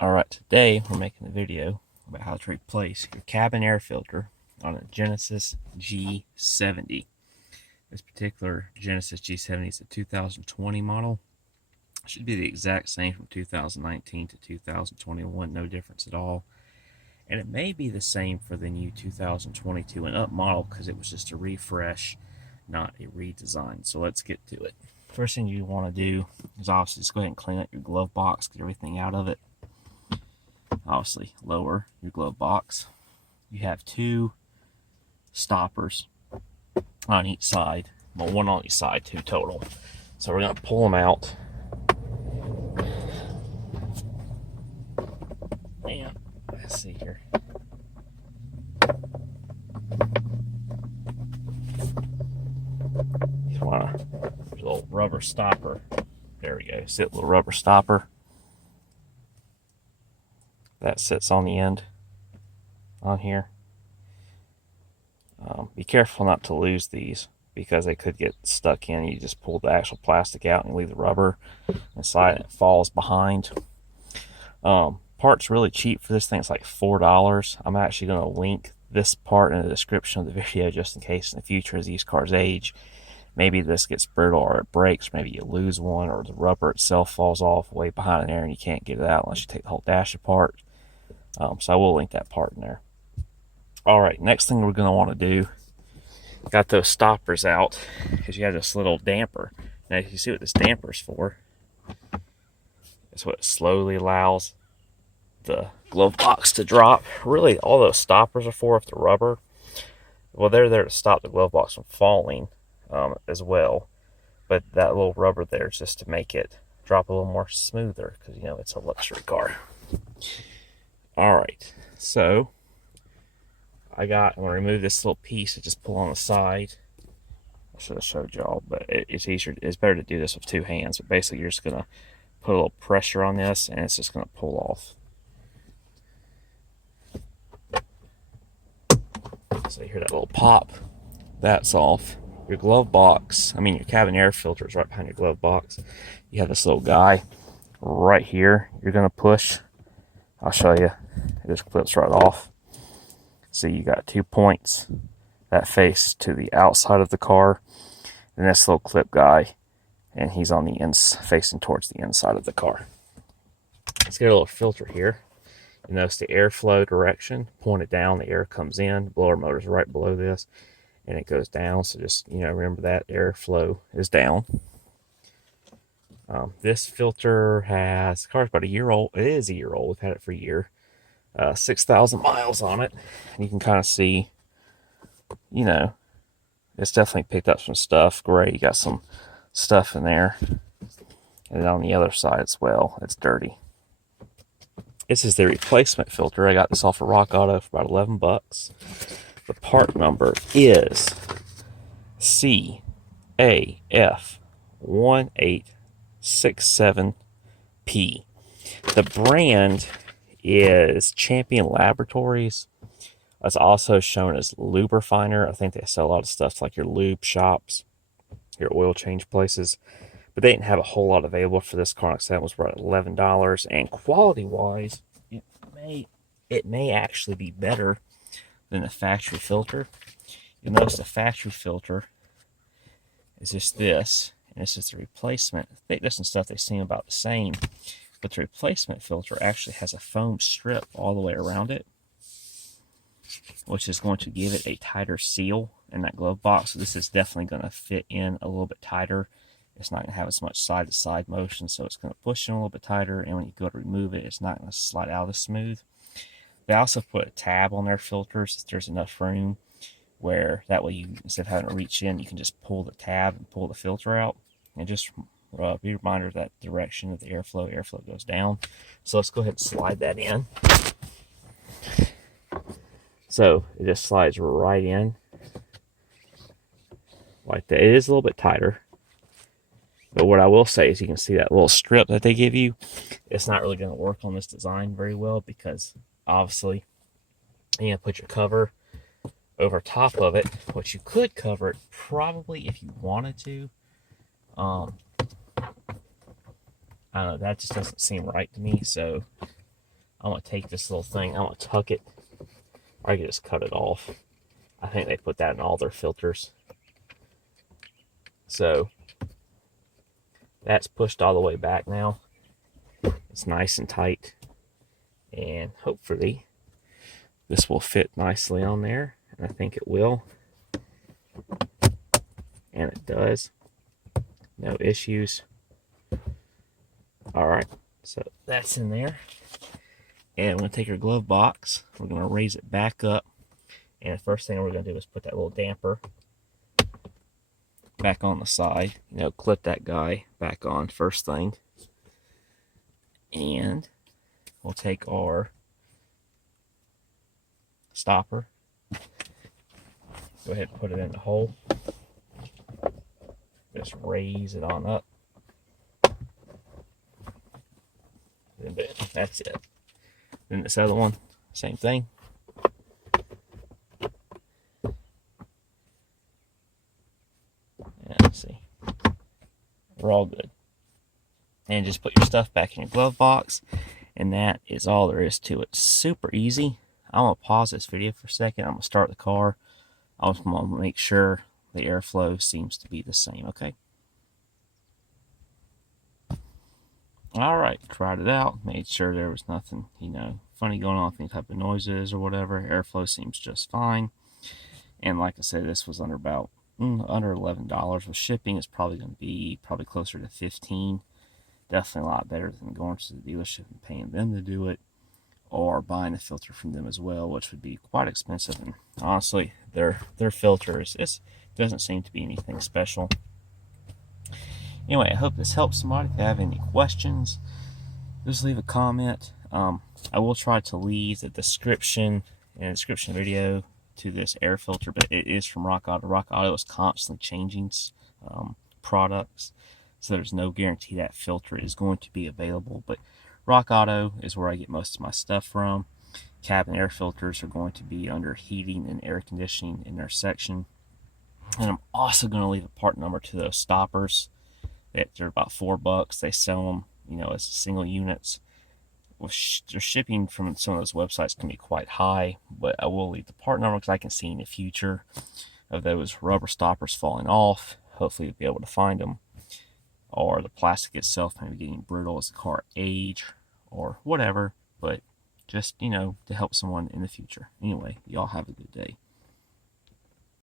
Alright, today we're making a video about how to replace your cabin air filter on a Genesis G70. This particular Genesis G70 is a 2020 model. It should be the exact same from 2019 to 2021, no difference at all. And it may be the same for the new 2022 and up model because it was just a refresh, not a redesign. So let's get to it. First thing you want to do is obviously just go ahead and clean up your glove box, get everything out of it. Obviously lower your glove box. You have two stoppers on each side, well, one on each side, two total. So we're going to pull them out, and let's see here. You want a little rubber stopper. There we go. See that little rubber stopper that sits on the end on here. Be careful not to lose these because they could get stuck in. You just pull the actual plastic out and leave the rubber inside and it falls behind. Part's really cheap for this thing. It's like $4. I'm actually going to link this part in the description of the video just in case in the future as these cars age, maybe this gets brittle or it breaks, maybe you lose one, or the rubber itself falls off way behind there and you can't get it out unless you take the whole dash apart. So I will link that part in there. Alright, next thing we're going to want to do, got those stoppers out because you have this little damper. Now you see what this damper is for. It's what slowly allows the glove box to drop. Really, all those stoppers are for, if the rubber, well, they're there to stop the glove box from falling as well. But that little rubber there is just to make it drop a little more smoother because, you know, it's a luxury car. Alright, so I'm going to remove this little piece and just pull on the side. I should have showed y'all, but it's easier. It's better to do this with two hands. But basically, you're just going to put a little pressure on this, and it's just going to pull off. So you hear that little pop. That's off. Your glove box, your cabin air filter is right behind your glove box. You have this little guy right here. You're going to push. I'll show you. It just clips right off. See, you got 2 points that face to the outside of the car, and this little clip guy, and he's on the facing towards the inside of the car. Let's get a little filter here. You notice the airflow direction pointed down. The air comes in. The blower motor is right below this, and it goes down. So just remember that airflow is down. This filter the car's about a year old. It is a year old. We've had it for a year. 6,000 miles on it. And you can kind of see, it's definitely picked up some stuff. Great, you got some stuff in there. And then on the other side as well, it's dirty. This is the replacement filter. I got this off of Rock Auto for about 11 bucks. The part number is CAF1867P. The brand is Champion Laboratories. It's also shown as Lubrifiner. I think they sell a lot of stuff like your lube shops, your oil change places, but they didn't have a whole lot available for this car. Like I said, it was right at $11, and quality wise it may actually be better than the factory filter. You'll notice the factory filter is just this, and this is the replacement. Thickness and stuff, they seem about the same. But the replacement filter actually has a foam strip all the way around it, which is going to give it a tighter seal in that glove box. So this is definitely going to fit in a little bit tighter. It's not going to have as much side-to-side motion, so it's going to push in a little bit tighter. And when you go to remove it, it's not going to slide out as smooth. They also put a tab on their filters if there's enough room, where that way you, instead of having to reach in, you can just pull the tab and pull the filter out. And just be a reminder of that direction of the airflow goes down. So let's go ahead and slide that in. So it just slides right in like that. It is a little bit tighter, but what I will say is you can see that little strip that they give you. It's not really going to work on this design very well because obviously you put your cover over top of it, which you could cover it probably if you wanted to. I don't know, that just doesn't seem right to me. So I'm going to take this little thing, I'm going to tuck it, or I can just cut it off. I think they put that in all their filters. So that's pushed all the way back now. It's nice and tight. And hopefully this will fit nicely on there. And I think it will. And it does. No issues. All right. So that's in there. And I'm going to take our glove box. We're going to raise it back up. And the first thing we're going to do is put that little damper back on the side. You know, clip that guy back on first thing. And we'll take our stopper. Go ahead and put it in the hole. Just raise it on up. And that's it. Then this other one, same thing. And let's see. We're all good. And just put your stuff back in your glove box. And that is all there is to it. Super easy. I'm going to pause this video for a second. I'm going to start the car. I'm going to make sure the airflow seems to be the same, okay? Alright, tried it out. Made sure there was nothing, you know, funny going on with any type of noises or whatever. Airflow seems just fine. And like I said, this was under about under $11 with shipping. It's probably going to be closer to $15. Definitely a lot better than going to the dealership and paying them to do it, or buying a filter from them as well, which would be quite expensive. And honestly, their filters, it doesn't seem to be anything special. Anyway, I hope this helps somebody. If you have any questions, just leave a comment. I will try to leave the description video to this air filter, but it is from Rock Auto. Rock Auto is constantly changing products, so there's no guarantee that filter is going to be available. But Rock Auto is where I get most of my stuff from. Cabin air filters are going to be under heating and air conditioning in their section. And I'm also going to leave a part number to those stoppers. They're about $4. They sell them, you know, as single units. Their shipping from some of those websites can be quite high, but I will leave the part number because I can see in the future of those rubber stoppers falling off. Hopefully you'll be able to find them, or the plastic itself maybe getting brittle as the car age or whatever, but just, you know, to help someone in the future. Anyway, y'all have a good day.